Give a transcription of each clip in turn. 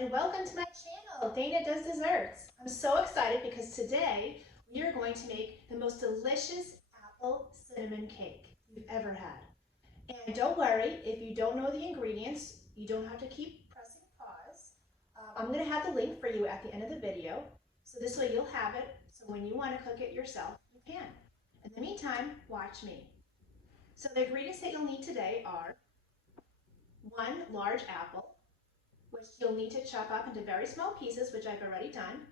and welcome to my channel, Dana Does Desserts. I'm so excited because today we are going to make the most delicious apple cinnamon cake you've ever had. And don't worry, if you don't know the ingredients, you don't have to keep pressing pause. I'm going to have the link for you at the end of the video, so this way you'll have it, so when you want to cook it yourself, you can. In the meantime, watch me. So the ingredients that you'll need today are 1 large apple, which you'll need to chop up into very small pieces, which I've already done.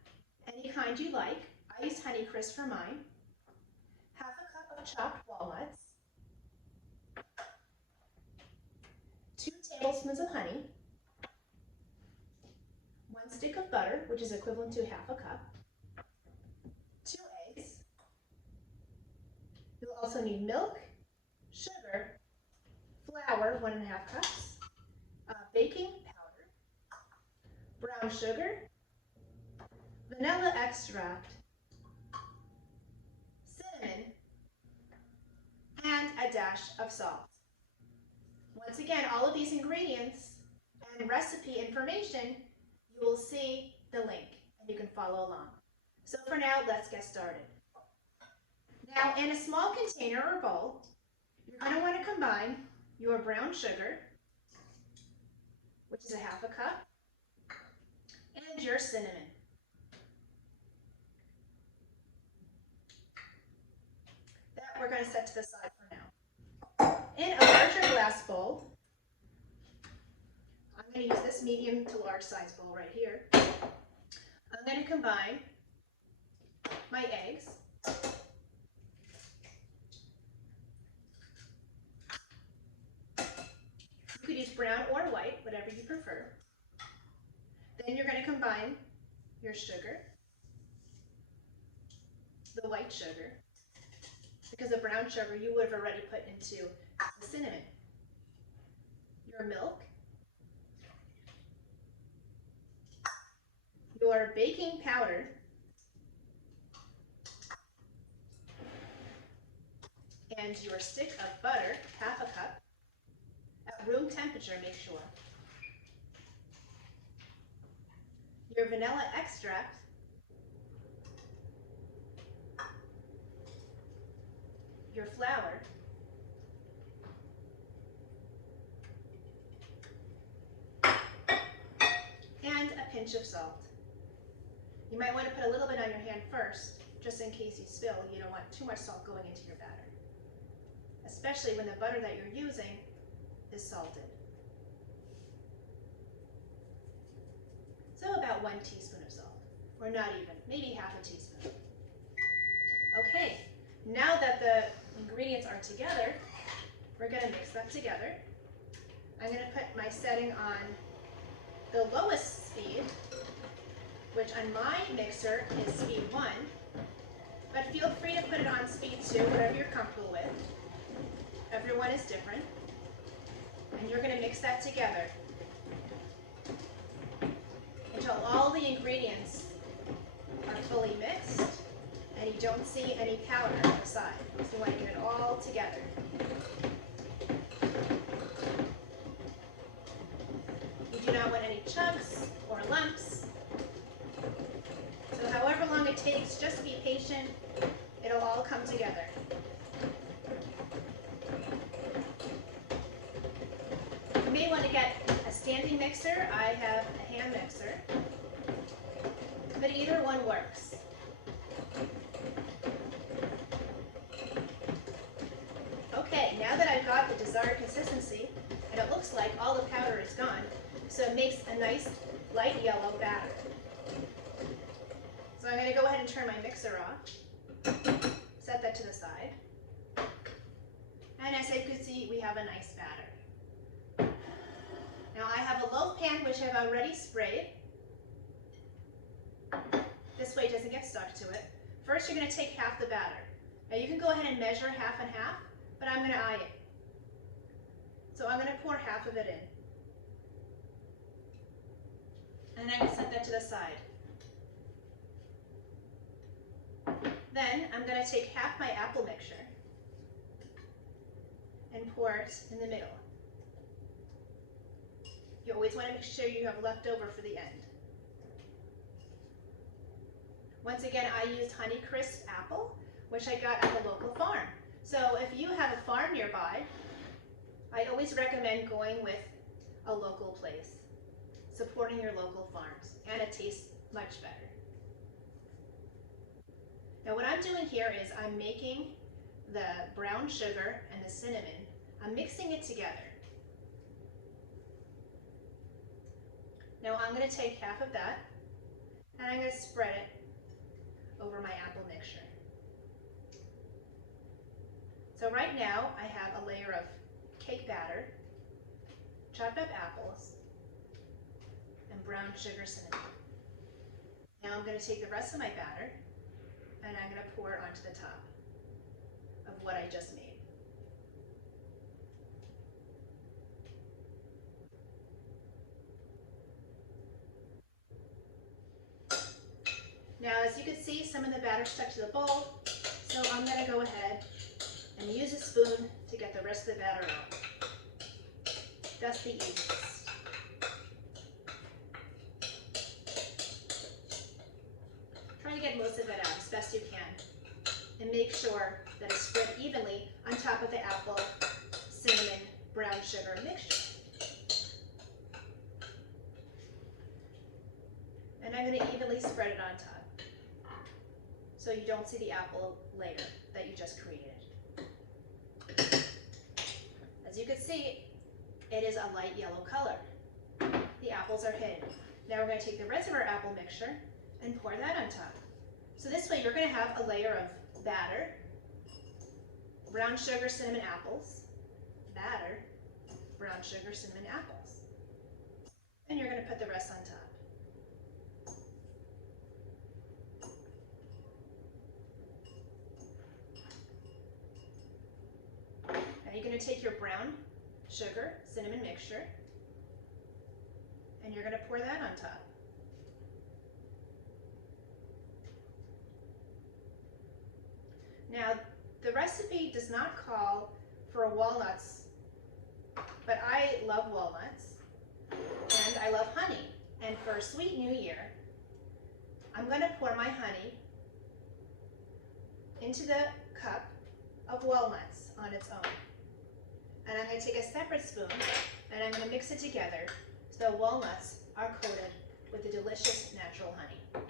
Any kind you like. I use Honeycrisp for mine. 1/2 cup of chopped walnuts. 2 tablespoons of honey. 1 stick of butter, which is equivalent to 1/2 cup. 2 eggs. You'll also need milk, sugar, flour, 1½ cups, baking powder, brown sugar, vanilla extract, cinnamon, and a dash of salt. Once again, all of these ingredients and recipe information, you will see the link and you can follow along. So for now, let's get started. Now, in a small container or bowl, you're going to want to combine your brown sugar, which is 1/2 cup, and your cinnamon. That we're going to set to the side for now. In a larger glass bowl, I'm going to use this medium to large size bowl right here. I'm going to combine my eggs. You could use brown or white, whatever you prefer. Then you're going to combine your sugar, the white sugar, because the brown sugar you would have already put into the cinnamon, your milk, your baking powder, and your stick of butter, 1/2 cup, at room temperature, make sure. Your vanilla extract, your flour, and a pinch of salt. You might want to put a little bit on your hand first, just in case you spill. You don't want too much salt going into your batter, especially when the butter that you're using is salted. So about 1 teaspoon of salt, or not even, maybe 1/2 teaspoon. Okay, now that the ingredients are together, we're going to mix that together. I'm going to put my setting on the lowest speed, which on my mixer is speed 1, but feel free to put it on speed 2, whatever you're comfortable with. Everyone is different. And you're going to mix that together until all the ingredients are fully mixed and you don't see any powder on the side. So you want to get it all together. You do not want any chunks or lumps. So however long it takes, just be patient. It'll all come together. You may want to get a standing mixer. I have a hand mixer, but either one works. Okay, now that I've got the desired consistency, and it looks like all the powder is gone, so it makes a nice light yellow batter. So I'm going to go ahead and turn my mixer off, set that to the side, and as you can see, we have a nice batter. Now I have a loaf pan which I've already sprayed. This way it doesn't get stuck to it. First you're going to take 1/2 the batter. Now you can go ahead and measure 1/2 and 1/2, but I'm going to eye it. So I'm going to pour 1/2 of it in. And I'm going to set that to the side. Then I'm going to take 1/2 my apple mixture and pour it in the middle. You always want to make sure you have leftover for the end. Once again, I used Honeycrisp apple, which I got at the local farm. So if you have a farm nearby, I always recommend going with a local place, supporting your local farms, and it tastes much better. Now what I'm doing here is I'm making the brown sugar and the cinnamon. I'm mixing it together. Now I'm going to take half of that and I'm going to spread it over my apple mixture. So right now I have a layer of cake batter, chopped up apples, and brown sugar cinnamon. Now I'm going to take the rest of my batter and I'm going to pour it onto the top of what I just made. Now, as you can see, some of the batter stuck to the bowl, so I'm going to go ahead and use a spoon to get the rest of the batter out. That's the easiest. Try to get most of it out as best you can, and make sure that it's spread evenly on top of the apple, cinnamon, brown sugar mixture. And I'm going to evenly spread it on top, so you don't see the apple layer that you just created. As you can see, it is a light yellow color. The apples are hidden. Now we're going to take the rest of our apple mixture and pour that on top. So this way you're going to have a layer of batter, brown sugar, cinnamon, apples, batter, brown sugar, cinnamon, apples. And you're going to put the rest on top. Now you're going to take your brown sugar, cinnamon mixture, and you're going to pour that on top. Now, the recipe does not call for walnuts, but I love walnuts, and I love honey. And for a sweet New Year, I'm going to pour my honey into the cup of walnuts on its own. And I'm going to take a separate spoon and I'm going to mix it together so the walnuts are coated with the delicious natural honey.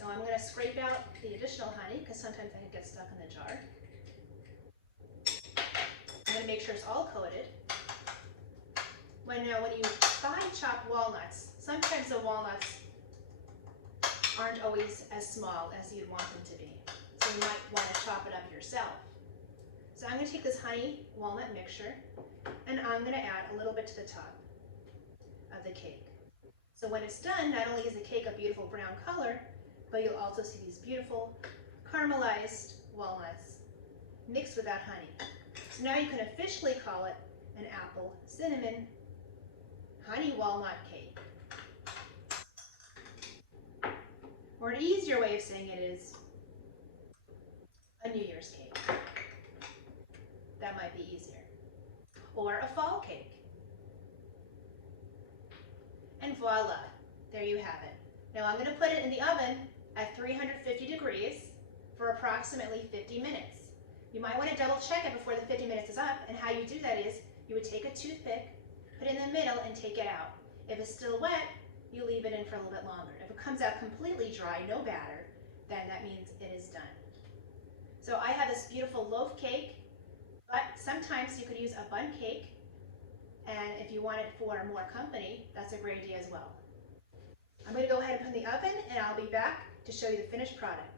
Now I'm going to scrape out the additional honey because sometimes it can get stuck in the jar. I'm going to make sure it's all coated. When you buy chopped walnuts, sometimes the walnuts aren't always as small as you'd want them to be. So you might want to chop it up yourself. So I'm going to take this honey walnut mixture and I'm going to add a little bit to the top of the cake. So when it's done, not only is the cake a beautiful brown color, but you'll also see these beautiful caramelized walnuts mixed with that honey. So now you can officially call it an apple cinnamon honey walnut cake. Or an easier way of saying it is a New Year's cake. That might be easier. Or a fall cake. And voila, there you have it. Now I'm going to put it in the oven at 350 degrees for approximately 50 minutes. You might want to double check it before the 50 minutes is up, and how you do that is you would take a toothpick, put it in the middle, and take it out. If it's still wet, you leave it in for a little bit longer. If it comes out completely dry, no batter, then that means it is done. So I have this beautiful loaf cake, but sometimes you could use a bun cake, and if you want it for more company, that's a great idea as well. I'm going to go ahead and put it in the oven, and I'll be back to show you the finished product.